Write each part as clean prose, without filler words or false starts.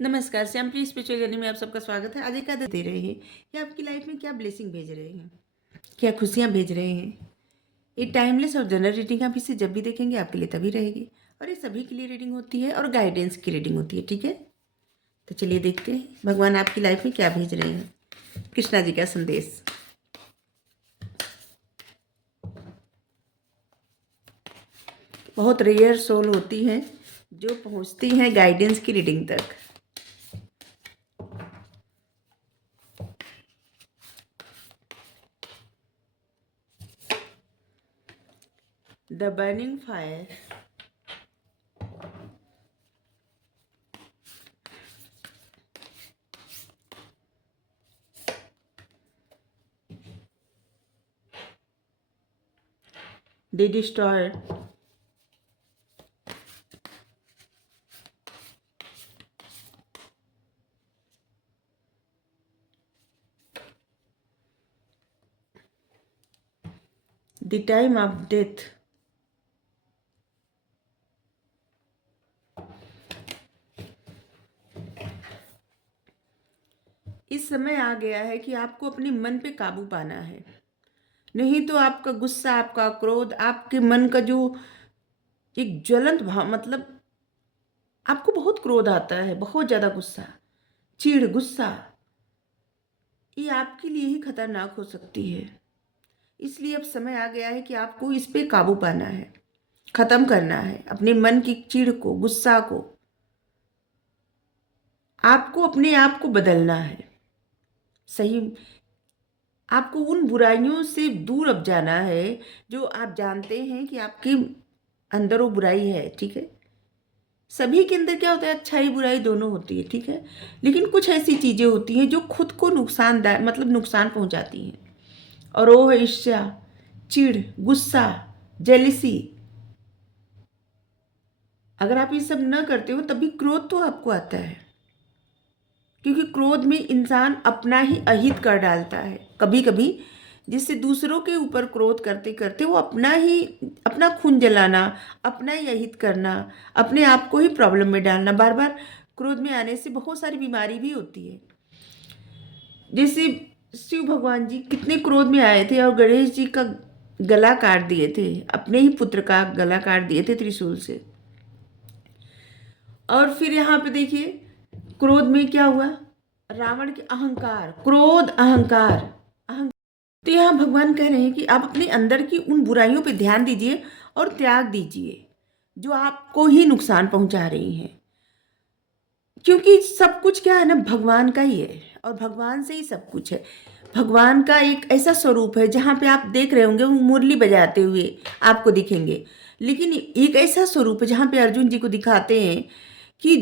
नमस्कार, श्यामप्री spiritual journey में आप सबका स्वागत है। आज एक आदत दे रहे हैं कि आपकी लाइफ में क्या ब्लेसिंग भेज रहे हैं, क्या खुशियाँ भेज रहे हैं। ये टाइमलेस और जनरल रीडिंग आप इसे जब भी देखेंगे आपके लिए तभी रहेगी, और ये सभी के लिए रीडिंग होती है और गाइडेंस की रीडिंग होती है। ठीक है, तो चलिए देखते हैं भगवान आपकी लाइफ में क्या भेज रहे हैं। कृष्णा जी का संदेश। बहुत रेयर सोल होती हैं जो पहुँचती हैं गाइडेंस की रीडिंग तक। The burning fire. They destroyed the time of death. इस समय आ गया है कि आपको अपने मन पे काबू पाना है, नहीं तो आपका गुस्सा, आपका क्रोध, आपके मन का जो एक ज्वलंत भाव, मतलब आपको बहुत क्रोध आता है, बहुत ज़्यादा गुस्सा, चिढ़, गुस्सा, ये आपके लिए ही खतरनाक हो सकती है। इसलिए अब समय आ गया है कि आपको इस पे काबू पाना है, ख़त्म करना है अपने मन की चिढ़ को, गुस्सा को। आपको अपने आप को बदलना है। सही, आपको उन बुराइयों से दूर अब जाना है जो आप जानते हैं कि आपके अंदर वो बुराई है। ठीक है, सभी के अंदर क्या होता है, अच्छाई बुराई दोनों होती है। ठीक है, लेकिन कुछ ऐसी चीज़ें होती हैं जो खुद को नुकसानदायक, मतलब नुकसान पहुंचाती हैं, और वो है ईर्ष्या, चिढ़, गुस्सा, जेलिसी। अगर आप ये सब न करते हो तभी क्रोध तो आपको आता है, क्योंकि क्रोध में इंसान अपना ही अहित कर डालता है कभी कभी, जिससे दूसरों के ऊपर क्रोध करते करते वो अपना खून जलाना, अपना ही अहित करना, अपने आप को ही प्रॉब्लम में डालना। बार बार क्रोध में आने से बहुत सारी बीमारी भी होती है। जैसे शिव भगवान जी कितने क्रोध में आए थे और गणेश जी का गला काट दिए थे, अपने ही पुत्र का गला काट दिए थे त्रिशूल से। और फिर यहाँ पे देखिए क्रोध में क्या हुआ, रावण के अहंकार, क्रोध, अहंकार, अहंकार। तो यहाँ भगवान कह रहे हैं कि आप अपने अंदर की उन बुराइयों पे ध्यान दीजिए और त्याग दीजिए जो आपको ही नुकसान पहुंचा रही हैं, क्योंकि सब कुछ क्या है ना, भगवान का ही है और भगवान से ही सब कुछ है। भगवान का एक ऐसा स्वरूप है जहाँ पे आप देख रहे होंगे वो मुरली बजाते हुए आपको दिखेंगे, लेकिन एक ऐसा स्वरूप है जहाँ पे अर्जुन जी को दिखाते हैं कि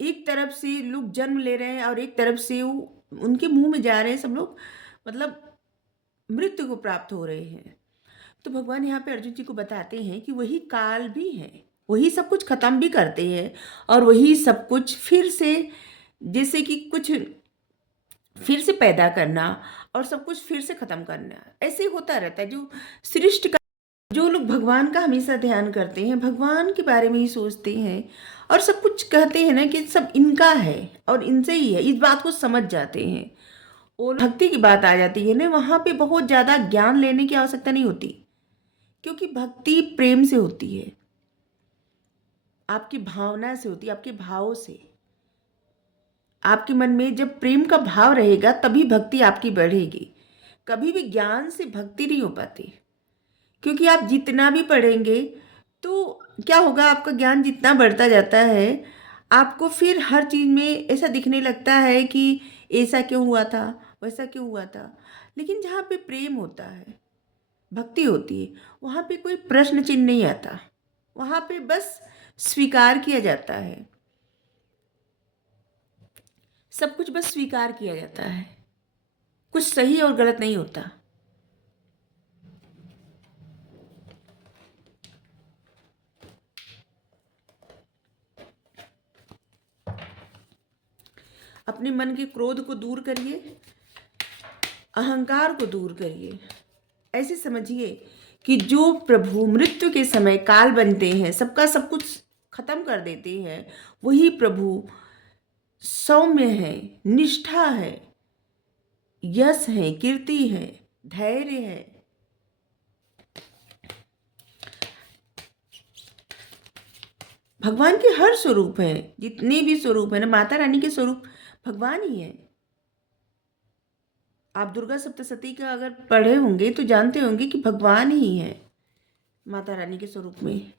एक तरफ से लोग जन्म ले रहे हैं और एक तरफ से वो उनके मुंह में जा रहे हैं सब लोग, मतलब मृत्यु को प्राप्त हो रहे हैं। तो भगवान यहाँ पे अर्जुन जी को बताते हैं कि वही काल भी है, वही सब कुछ खत्म भी करते हैं और वही सब कुछ फिर से, जैसे कि कुछ फिर से पैदा करना और सब कुछ फिर से खत्म करना, ऐसे होता रहता है। जो सृष्टि का, जो लोग भगवान का हमेशा ध्यान करते हैं, भगवान के बारे में ही सोचते हैं और सब कुछ कहते हैं ना कि सब इनका है और इनसे ही है, इस बात को समझ जाते हैं। और भक्ति की बात आ जाती है ना, वहाँ पे बहुत ज़्यादा ज्ञान लेने की आवश्यकता नहीं होती, क्योंकि भक्ति प्रेम से होती है, आपकी भावना से होती है, आपके भावों से। आपके मन में जब प्रेम का भाव रहेगा तभी भक्ति आपकी बढ़ेगी। कभी भी ज्ञान से भक्ति नहीं हो पाती, क्योंकि आप जितना भी पढ़ेंगे तो क्या होगा, आपका ज्ञान जितना बढ़ता जाता है आपको फिर हर चीज़ में ऐसा दिखने लगता है कि ऐसा क्यों हुआ था, वैसा क्यों हुआ था। लेकिन जहाँ पे प्रेम होता है, भक्ति होती है, वहाँ पे कोई प्रश्न चिन्ह नहीं आता, वहाँ पे बस स्वीकार किया जाता है, सब कुछ बस स्वीकार किया जाता है, कुछ सही और गलत नहीं होता। अपने मन के क्रोध को दूर करिए, अहंकार को दूर करिए। ऐसे समझिए कि जो प्रभु मृत्यु के समय काल बनते हैं, सबका सब कुछ खत्म कर देते हैं, वही प्रभु सौम्य है, निष्ठा है, यश है, कीर्ति है, धैर्य है। भगवान के हर स्वरूप है, जितने भी स्वरूप है ना, माता रानी के स्वरूप भगवान ही है। आप दुर्गा सप्तशती का अगर पढ़े होंगे तो जानते होंगे कि भगवान ही है माता रानी के स्वरूप में।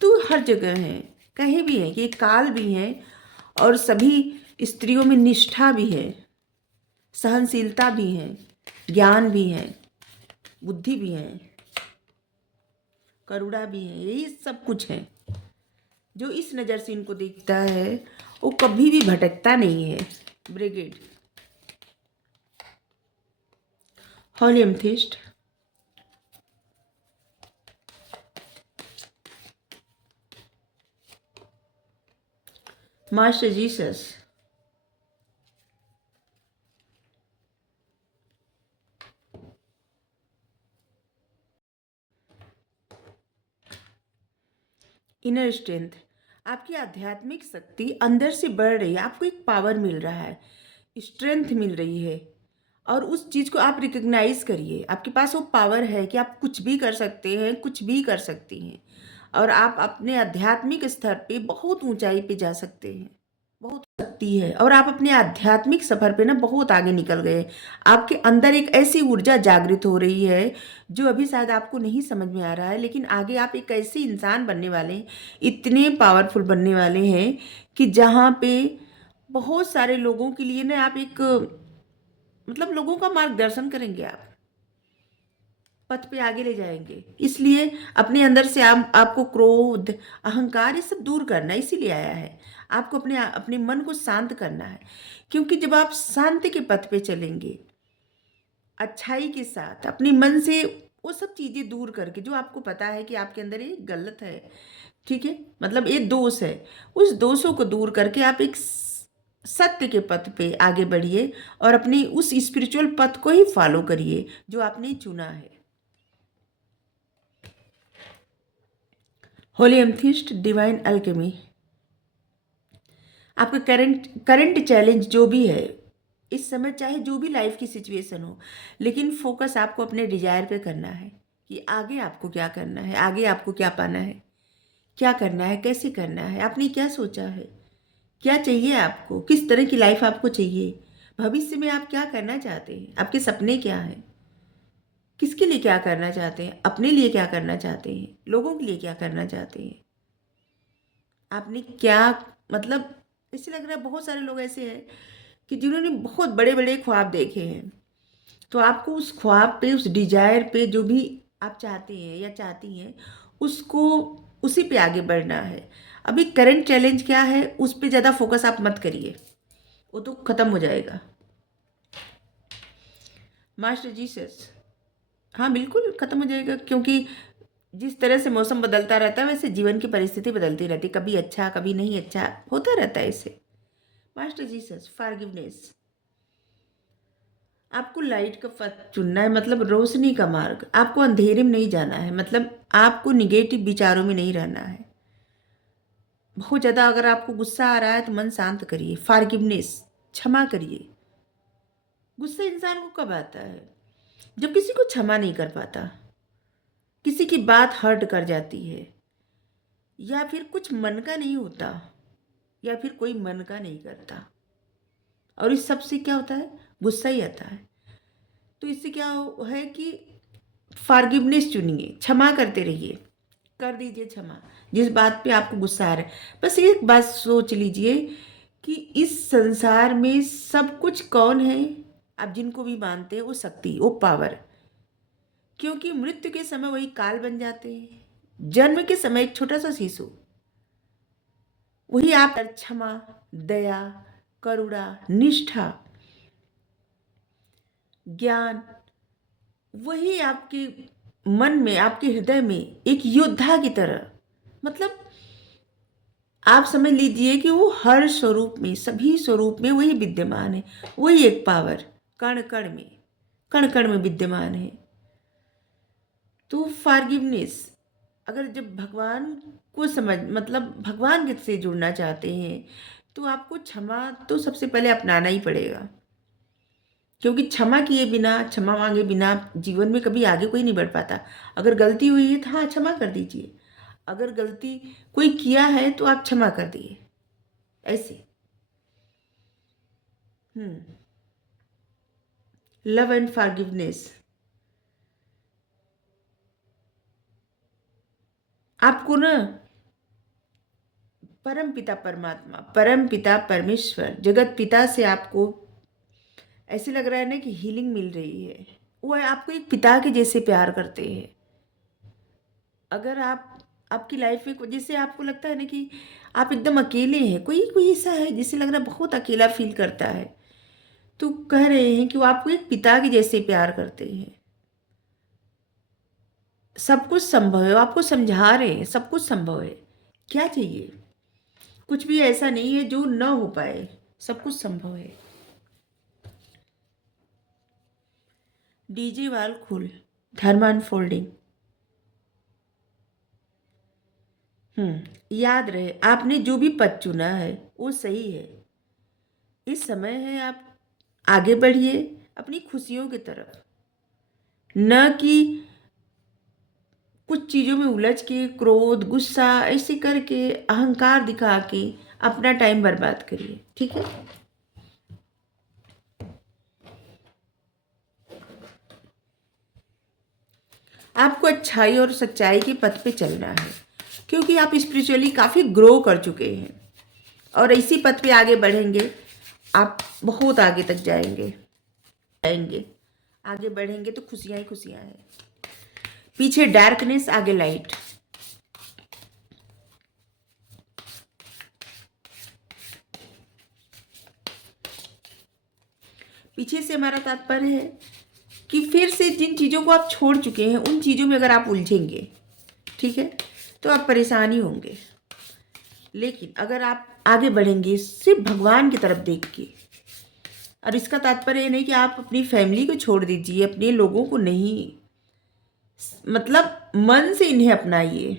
तो हर जगह है, कहीं भी है कि काल भी है, और सभी स्त्रियों में निष्ठा भी है, सहनशीलता भी है, ज्ञान भी है, बुद्धि भी है, करुणा भी है। यही सब कुछ है। जो इस नज़र से इनको देखता है वो कभी भी भटकता नहीं है। Brigade holy amethyst, master Jesus, inner strength, आपकी आध्यात्मिक शक्ति अंदर से बढ़ रही है, आपको एक पावर मिल रहा है, स्ट्रेंथ मिल रही है, और उस चीज़ को आप रिकग्नाइज करिए। आपके पास वो पावर है कि आप कुछ भी कर सकते हैं, कुछ भी कर सकती हैं, और आप अपने आध्यात्मिक स्तर पे बहुत ऊंचाई पे जा सकते हैं। बहुत शक्ति है, और आप अपने आध्यात्मिक सफर पे ना बहुत आगे निकल गए। आपके अंदर एक ऐसी ऊर्जा जागृत हो रही है जो अभी शायद आपको नहीं समझ में आ रहा है, लेकिन आगे आप एक ऐसे इंसान बनने वाले हैं, इतने पावरफुल बनने वाले हैं कि जहाँ पे बहुत सारे लोगों के लिए ना आप एक मतलब लोगों का मार्गदर्शन करेंगे, आप पथ पे आगे ले जाएंगे। इसलिए अपने अंदर से आपको क्रोध, अहंकार, ये सब दूर करना इसीलिए आया है। आपको अपने अपने मन को शांत करना है, क्योंकि जब आप शांति के पथ पे चलेंगे, अच्छाई के साथ, अपने मन से वो सब चीज़ें दूर करके जो आपको पता है कि आपके अंदर ये गलत है, ठीक है, मतलब ये दोष है, उस दोषों को दूर करके आप एक सत्य के पथ पे आगे बढ़िए, और अपनी उस स्पिरिचुअल पथ को ही फॉलो करिए जो आपने चुना है। होली एमथिस्ट, डिवाइन अल्केमी, आपका करंट चैलेंज जो भी है इस समय, चाहे जो भी लाइफ की सिचुएशन हो, लेकिन फोकस आपको अपने डिजायर पे करना है कि आगे आपको क्या करना है, आगे आपको क्या पाना है, क्या करना है, कैसे करना है, आपने क्या सोचा है, क्या चाहिए आपको, किस तरह की लाइफ आपको चाहिए, भविष्य में आप क्या करना चाहते हैं, आपके सपने क्या हैं, किसके लिए क्या करना चाहते हैं, अपने लिए क्या करना चाहते हैं, लोगों के लिए क्या करना चाहते हैं, आपने क्या, मतलब ऐसे लग रहा है बहुत सारे लोग ऐसे हैं कि जिन्होंने बहुत बड़े बड़े ख्वाब देखे हैं। तो आपको उस ख्वाब पे, उस डिजायर पे, जो भी आप चाहते हैं या चाहती हैं, उसको उसी पे आगे बढ़ना है। अभी करंट चैलेंज क्या है उस पे ज़्यादा फोकस आप मत करिए, वो तो ख़त्म हो जाएगा। मास्टर जीसस, हाँ बिल्कुल ख़त्म हो जाएगा, क्योंकि जिस तरह से मौसम बदलता रहता है वैसे जीवन की परिस्थिति बदलती रहती है, कभी अच्छा कभी नहीं अच्छा होता रहता है इसे। मास्टर जीसस, फॉरगिवनेस, आपको लाइट का पथ चुनना है, मतलब रोशनी का मार्ग, आपको अंधेरे में नहीं जाना है, मतलब आपको निगेटिव विचारों में नहीं रहना है। बहुत ज़्यादा अगर आपको गुस्सा आ रहा है तो मन शांत करिए, फॉरगिवनेस, क्षमा करिए। गुस्सा इंसान को कब आता है? जब किसी को क्षमा नहीं कर पाता, किसी की बात हर्ट कर जाती है, या फिर कुछ मन का नहीं होता, या फिर कोई मन का नहीं करता, और इस सब से क्या होता है? गुस्सा ही आता है। तो इससे क्या है कि फॉरगिवनेस चुनिए, क्षमा करते रहिए, कर दीजिए क्षमा जिस बात पे आपको गुस्सा आ रहा है। बस एक बात सोच लीजिए कि इस संसार में सब कुछ कौन है, आप जिनको भी मानते हैं, वो शक्ति, वो पावर, क्योंकि मृत्यु के समय वही काल बन जाते हैं, जन्म के समय एक छोटा सा शिशु, वही आप क्षमा, दया, करुणा, निष्ठा, ज्ञान, वही आपके मन में, आपके हृदय में एक योद्धा की तरह, मतलब आप समझ लीजिए कि वो हर स्वरूप में, सभी स्वरूप में वही विद्यमान है, वही एक पावर कण कण में विद्यमान है। तो फॉरगिवनेस, अगर जब भगवान को समझ मतलब भगवान के से जुड़ना चाहते हैं तो आपको क्षमा तो सबसे पहले अपनाना ही पड़ेगा, क्योंकि क्षमा किए बिना, क्षमा मांगे बिना जीवन में कभी आगे कोई नहीं बढ़ पाता। अगर गलती हुई है तो हाँ क्षमा कर दीजिए, अगर गलती कोई किया है तो आप क्षमा कर दिए, ऐसे। Love and forgiveness. आपको ना परम पिता परमात्मा, परम पिता परमेश्वर, जगत पिता से आपको ऐसे लग रहा है ना कि हीलिंग मिल रही है। वो आपको एक पिता के जैसे प्यार करते हैं। अगर आप आपकी लाइफ में जैसे आपको लगता है ना कि आप एकदम अकेले हैं, कोई कोई ऐसा है जिसे लग रहा है बहुत अकेला फील करता है, तो कह रहे हैं कि वो आपको एक पिता के जैसे प्यार करते हैं। सब कुछ संभव है, वो आपको समझा रहे हैं सब कुछ संभव है। क्या चाहिए? कुछ भी ऐसा नहीं है जो न हो पाए, सब कुछ संभव है। डीजे वाल खुल, धर्म अनफोल्डिंग। याद रहे आपने जो भी पथ चुना है वो सही है। इस समय है आप आगे बढ़िए अपनी खुशियों की तरफ, न कि कुछ चीज़ों में उलझ के क्रोध गुस्सा ऐसे करके अहंकार दिखा के अपना टाइम बर्बाद करिए। ठीक है? आपको अच्छाई और सच्चाई के पथ पे चलना है, क्योंकि आप स्पिरिचुअली काफ़ी ग्रो कर चुके हैं और इसी पथ पे आगे बढ़ेंगे। आप बहुत आगे तक जाएंगे आगे बढ़ेंगे तो खुशियाँ ही खुशियाँ हैं। पीछे डार्कनेस, आगे लाइट। पीछे से हमारा तात्पर्य है कि फिर से जिन चीज़ों को आप छोड़ चुके हैं उन चीज़ों में अगर आप उलझेंगे, ठीक है, तो आप परेशान ही होंगे। लेकिन अगर आप आगे बढ़ेंगे सिर्फ भगवान की तरफ देख के, और इसका तात्पर्य ये नहीं कि आप अपनी फैमिली को छोड़ दीजिए, अपने लोगों को नहीं, मतलब मन से इन्हें अपनाइए,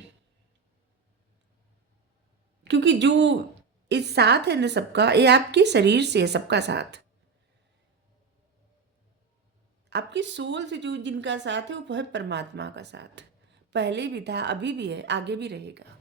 क्योंकि जो इस साथ है ना सबका, ये आपके शरीर से है सबका साथ। आपकी सोल से जो जिनका साथ है वो है परमात्मा का साथ। पहले भी था, अभी भी है, आगे भी रहेगा।